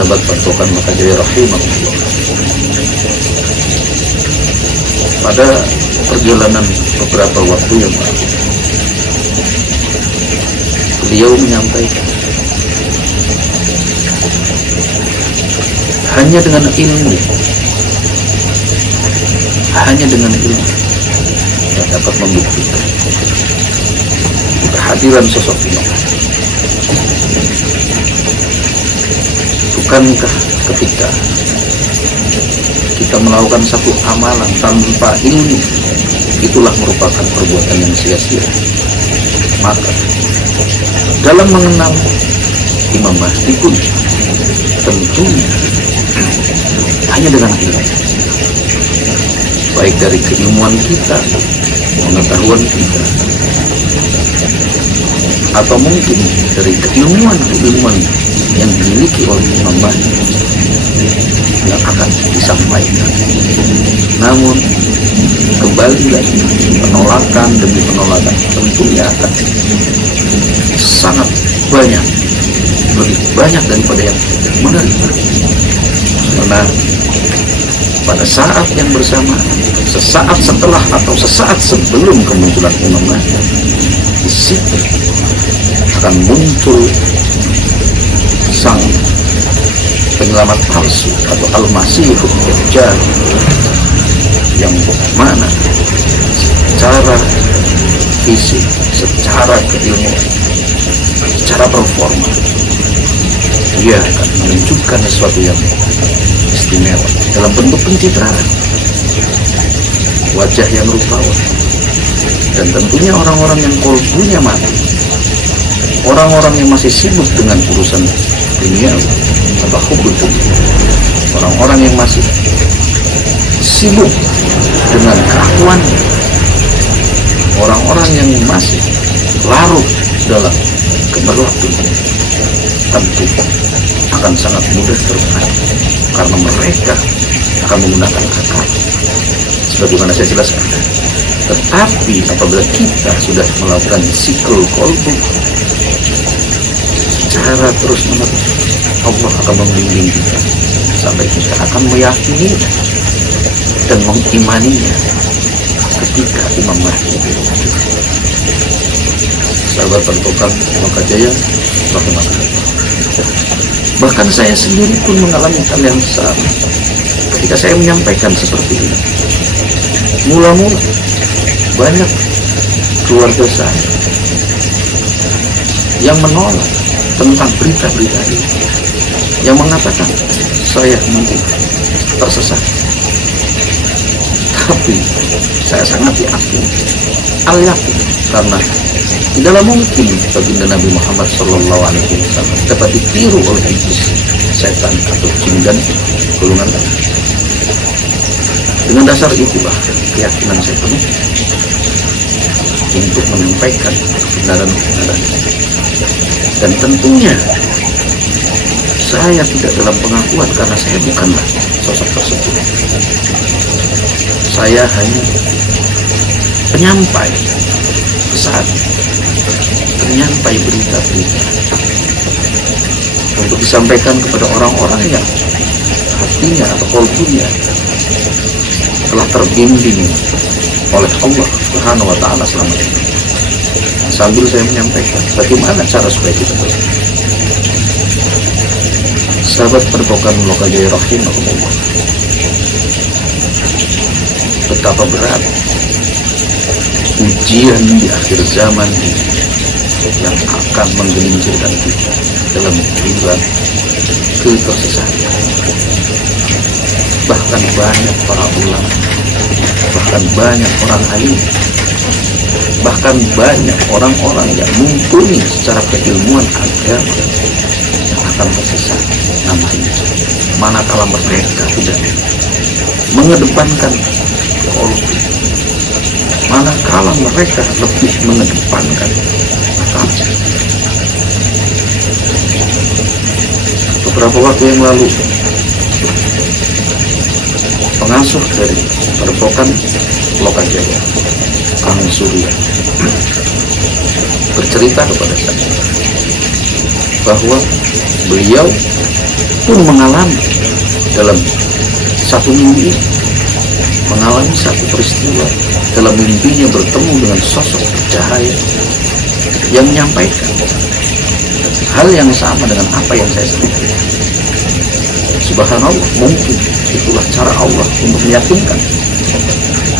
sahabat Padepokan Lokajaya rahimahullah, pada perjalanan beberapa waktu yang lalu, beliau menyampaikan hanya dengan ilmu yang dapat membuktikan kehadiran sosok Imam. Bukankah ketika kita melakukan satu amalan tanpa ilmu, itulah merupakan perbuatan yang sia-sia? Maka dalam mengenal Imam Mahdi pun tentunya hanya dengan ilmu, baik dari keilmuan kita, pengetahuan kita, atau mungkin dari keilmuan yang dimiliki oleh Imam Mahdi yang akan disampaikan. Namun kembali lagi, penolakan demi penolakan tentunya akan sangat banyak, lebih banyak daripada yang menerima. Karena pada saat yang bersamaan, sesaat setelah atau sesaat sebelum kemunculan Imam Mahdi, di situ akan muncul sang penyelamat palsu atau Al-Masihud Dajjal, yang mana secara fisik, secara keilmuan, secara performa, dia akan menunjukkan sesuatu yang istimewa dalam bentuk pencitraan, wajah yang rupawan, dan tentunya orang-orang yang kolbunya mati, orang-orang yang masih sibuk dengan urusan dunia atau hubbud dunia, orang-orang yang masih sibuk dengan keakuannya, orang-orang yang masih larut dalam gemerlap dunia, tentu akan sangat mudah terpengaruh karena mereka akan menggunakan akal sebagaimana saya jelaskan. Tetapi apabila kita sudah melakukan sikl kolbu secara terus menerus, Allah akan membimbing kita sampai kita akan meyakini dan mengimaninya ketika Imam Mahdi berwujud. Sahabat Padepokan Lokajaya rahimahullah, bahkan saya sendiri pun mengalami hal yang sama ketika saya menyampaikan seperti ini. Mula-mula banyak keluarga saya yang menolak tentang berita-berita ini, yang mengatakan saya mungkin tersesat. Tapi saya sangat yakin, al-yakin, karena tidaklah mungkin baginda Nabi Muhammad SAW dapat ditiru oleh iblis, setan atau jin dan golongan lain. Dengan dasar itulah keyakinan saya penuh untuk menyampaikan kebenaran-kebenaran. Dan tentunya saya tidak dalam pengakuan karena saya bukanlah sosok tersebut. Saya hanya penyampai pesan, penyampai berita-berita untuk disampaikan kepada orang-orang yang hatinya atau kolbunya telah terbimbing oleh Allah Subhanahu wa Ta'ala selama ini. Sambil saya menyampaikan bagaimana cara supaya kita berbuat. Sahabat Padepokan Lokajaya rahimahullah, betapa berat ujian di akhir zaman ini yang akan menggelincirkan kita dalam jurang ketersesatan. Bahkan banyak para ulama, bahkan banyak orang alim, bahkan banyak orang-orang yang mumpuni secara keilmuan agama yang akan tersesat namanya, manakala mereka tidak mengedepankan kolbu, manakala mereka lebih mengedepankan akal. Beberapa waktu yang lalu, pengasuh dari Padepokan Lokajaya, Kang Surya, bercerita kepada saya bahwa beliau pun mengalami dalam satu mimpi, mengalami satu peristiwa dalam mimpinya bertemu dengan sosok bercahaya yang menyampaikan hal yang sama dengan apa yang saya sampaikan. Subhanallah, mungkin itulah cara Allah untuk meyakinkan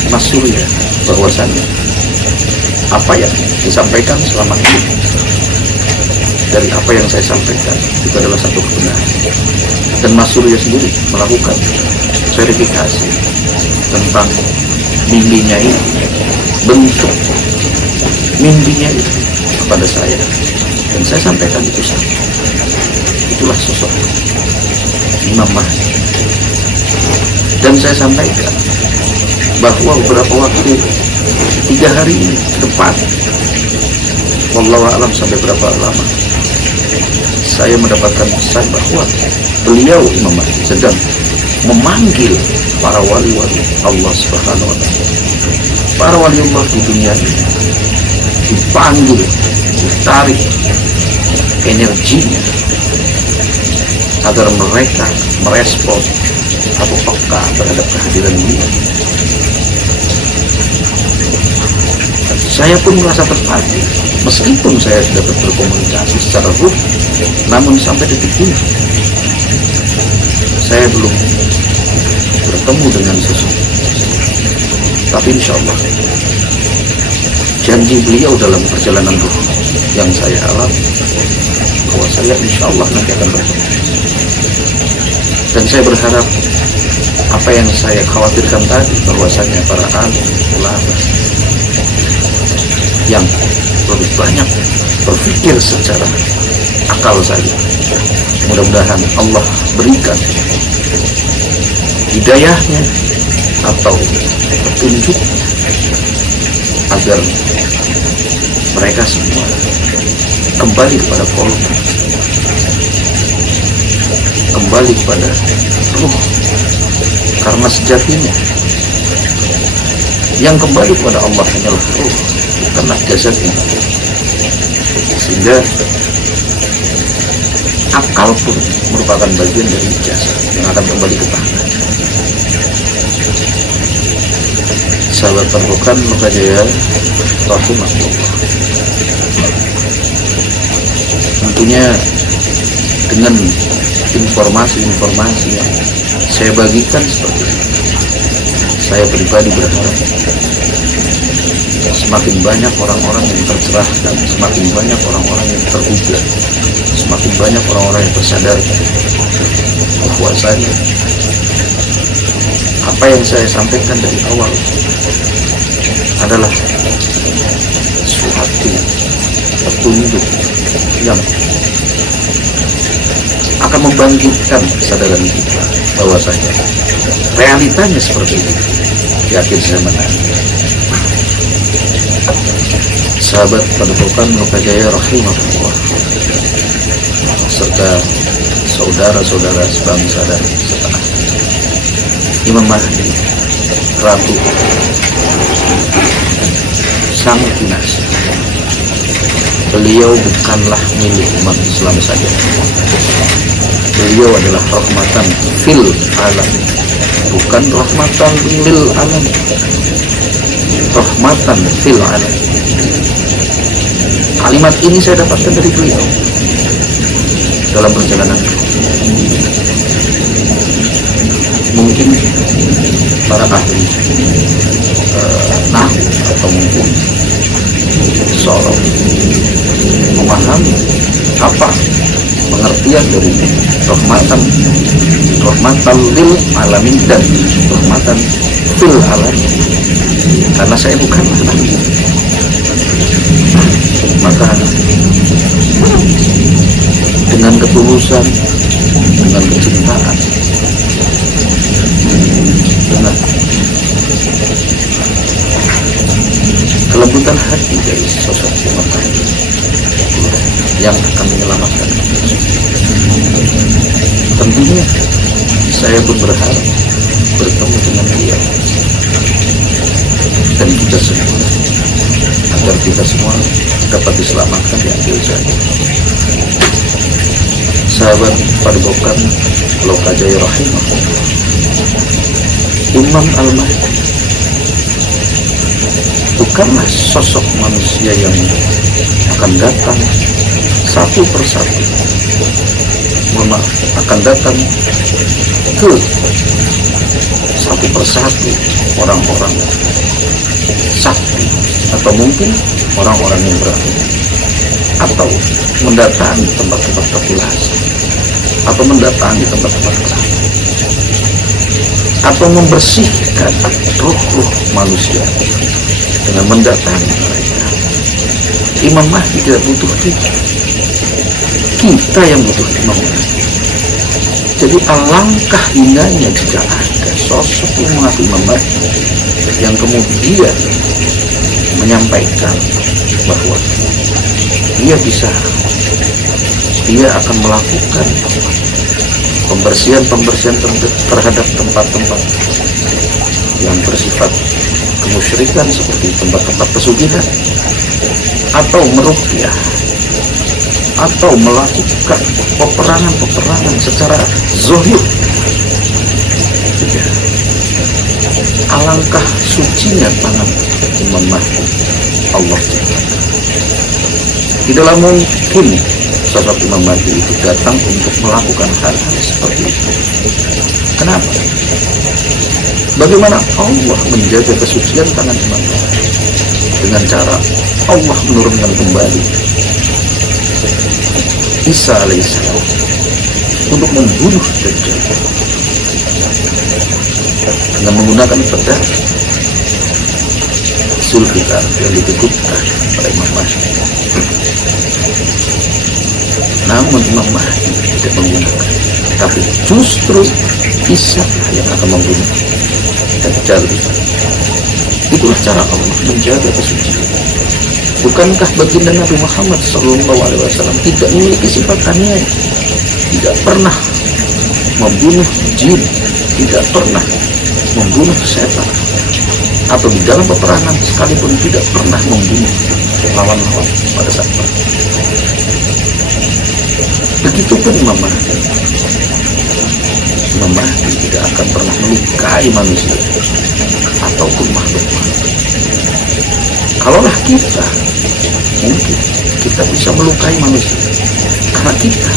Mas Surya bahwasanya apa yang disampaikan selama ini dari apa yang saya sampaikan itu adalah satu kebenaran. Dan Mas Surya sendiri melakukan verifikasi tentang mimpinya ini, bentuk mimpinya itu kepada saya, dan saya sampaikan itu sama. Itulah sosok Imam Mahdi. Dan saya sampaikan bahwa beberapa waktu 3 hari ini ke depan, wallahu a'lam sampai berapa lama, saya mendapatkan pesan bahwa beliau Imam Mahdi sedang memanggil para wali-wali Allah Subhanahu wa ta'ala. Para wali Allah di dunia ini dipanggil, ditarik energinya agar mereka merespon atau peka terhadap kehadiran beliau. Saya pun merasa terpanggil, meskipun saya dapat berkomunikasi secara ruh, namun sampai detik ini saya belum bertemu dengan sesuatu. Tapi insya Allah janji beliau dalam perjalanan ruh yang saya alami, bahwa saya insya Allah nanti akan bertemu. Dan saya berharap apa yang saya khawatirkan tadi, bahwasanya para alim ulama yang lebih banyak berpikir secara akal saja, mudah-mudahan Allah berikan hidayahnya atau petunjuk agar mereka semua kembali kepada kolom, kembali kepada ruh, karena sejatinya yang kembali kepada Allah hanyalah ruh, bukanlah jasadnya. Sehingga akal pun merupakan bagian dari jasad yang akan kembali ke tangan. Sahabat Padepokan Lokajaya rahimahullah, tentunya dengan informasi-informasi yang saya bagikan seperti ini, saya pribadi berharap semakin banyak orang-orang yang tercerahkan, semakin banyak orang-orang yang tergugah, semakin banyak orang-orang yang tersadar bahwasanya apa yang saya sampaikan dari awal adalah suatu petunjuk yang akan membangkitkan kesadaran kita bahwasanya realitanya seperti itu di akhir zaman. Sahabat Padepokan Lokajaya rahimahullah, serta saudara-saudara sebangsa dan setanah, Imam Mahdi Ratu sang kinasi, beliau bukanlah milik umat Islam saja. Beliau adalah rahmatan fil alam, bukan rahmatan lil alam, rahmatan fil alam. Kalimat ini saya dapatkan dari beliau dalam perjalanan. Mungkin para ahli nahu atau mungkin seorang memahami apa pengertian dari rahmatan lil alamin dan rahmatan fil alamin, karena saya bukanlah nabi. Maka dengan ketulusan, dengan kecintaan, dengan kelembutan hati dari sosok Imam Mahdi yang akan menyelamatkan, tentunya saya pun berharap bertemu dengan beliau dan kita semua, agar kita semua dapat diselamatkan di akhir zaman. sahabat Padepokan Lokajaya rahimahullah, Imam Al-Mahdi bukanlah sosok manusia yang akan datang satu persatu, akan datang ke satu persatu orang-orang sakti atau mungkin orang-orang yang berilmu, atau mendatangi tempat-tempat kapilasi, atau mendatangi tempat-tempat keramat, atau membersihkan roh-roh manusia dengan mendatangi mereka. Imam Mahdi tidak butuh kita yang butuh Imam Mahdi. Jadi alangkah indahnya jika ada sosok yang mengaku Imam Mahdi yang kemudian menyampaikan bahwa dia akan melakukan pembersihan terhadap tempat-tempat yang bersifat kemusyrikan seperti tempat-tempat pesugihan, atau meruqyah, atau melakukan peperangan secara zahir. Alangkah sucinya tangan Imam Mahdi Allah ciptakan. Tidaklah mungkin sosok Imam Mahdi itu datang untuk melakukan hal-hal seperti itu. Kenapa? Bagaimana Allah menjaga kesucian tangan Imam Mahdi? Dengan cara Allah menurunkan kembali Isa alaihissalam untuk membunuh Dajjal dengan menggunakan pedang Zulfikar yang dititipkan oleh Imam Mahdi. Namun Imam Mahdi tidak menggunakan, tapi justru Isa yang akan membunuh Dajjal. Itulah cara Allah menjaga kesucian. Bukankah baginda Nabi Muhammad SAW tidak memiliki sifat aniaya, tidak pernah membunuh jin, tidak pernah membunuh setan, atau di dalam peperangan sekalipun tidak pernah membunuh lawan-lawan pada saat perang. Begitupun Imam Mahdi. Imam Mahdi tidak akan pernah melukai manusia ataupun makhluk. Kalaulah kita, mungkin kita bisa melukai manusia, karena kita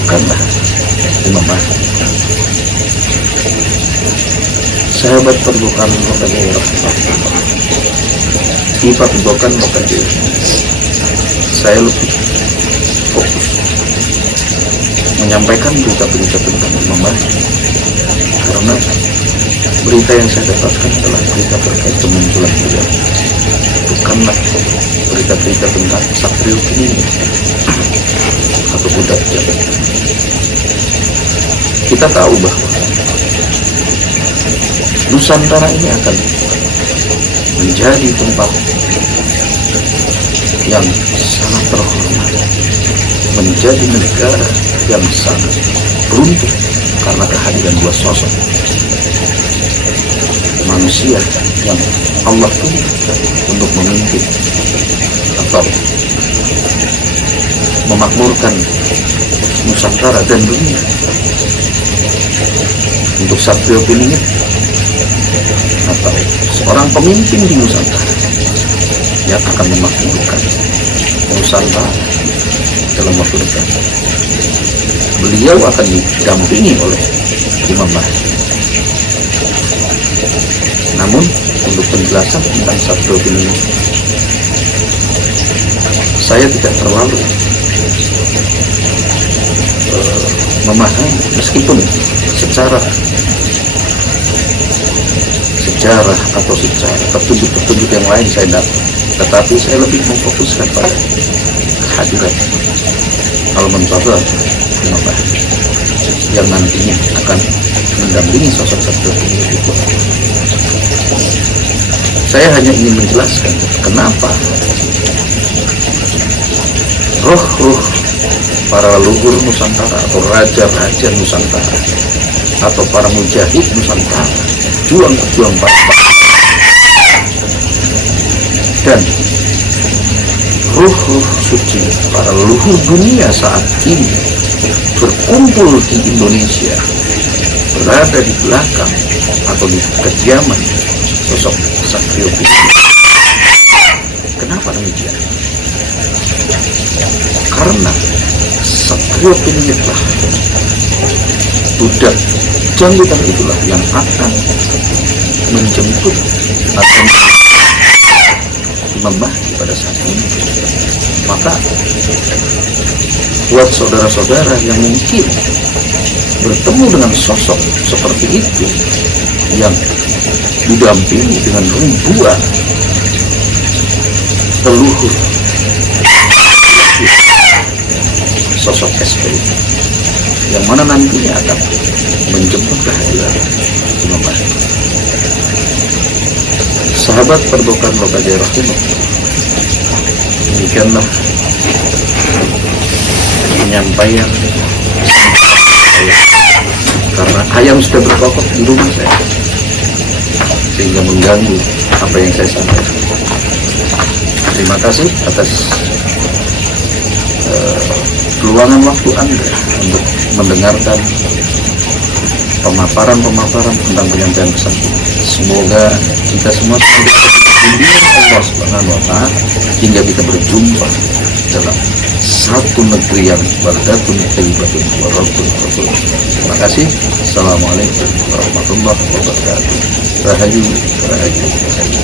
bukanlah Imam Mahdi. Sahabat Padepokan Lokajaya rahimahullah, di Padepokan Lokajaya saya lebih fokus menyampaikan berita-berita tentang Imam Mahdi, karena berita yang saya dapatkan adalah berita terkait kemunculan beliau, bukanlah berita-berita tentang Satrio Piningit atau budak jabat. Kita tahu bahwa Nusantara ini akan menjadi tempat yang sangat terhormat, menjadi negara yang sangat beruntung karena kehadiran dua sosok manusia yang Allah pilih untuk memimpin atau memakmurkan Nusantara dan dunia. Untuk Satrio Piningit atau seorang pemimpin di Nusantara yang akan memakmurkan Nusantara dalam waktu dekat, beliau akan didampingi oleh Imam Mahdi. Namun untuk penjelasan tentang Satrio Piningit, saya tidak terlalu memahami, meskipun secara sejarah atau secara petunjuk-petunjuk yang lain saya dapat, tetapi saya lebih memfokuskan pada kehadiran Al-Muntadhar Imam Mahdi yang nantinya akan mendampingi sosok Satrio Piningit itu. Saya hanya ingin menjelaskan kenapa roh-roh para leluhur Nusantara atau raja-raja Nusantara atau para mujahid Nusantara, juang-juang para dan ruh-ruh suci para leluhur dunia saat ini berkumpul di Indonesia, berada di belakang atau di kediaman sosok Satrio Piningit. Kenapa demikian? Karena Satrio Piningitlah, budak janggutan itulah yang akan menjemput atau membahagi pada saat ini. Maka buat saudara-saudara yang mungkin bertemu dengan sosok seperti itu, yang didampingi dengan ribuan leluhur sosok SPI, yang mana nantinya akan menjemput kehadiran Imam Mahdi. Sahabat Padepokan Lokaja Rahimahullah, demikianlah penyampaian karena ayam sudah berkokok di rumah saya sehingga mengganggu apa yang saya sampaikan. Terima kasih atas luangan waktu Anda untuk mendengarkan pemaparan tentang penyampaian pesan. Semoga kita semua bimbingan Allah Subhanahu wa Ta'ala hingga kita berjumpa dalam satu negeri yang baldatun thayyibatun wa rabbun ghafur. Terima kasih. Assalamualaikum warahmatullahi wabarakatuh. Rahayu, rahayu, rahayu.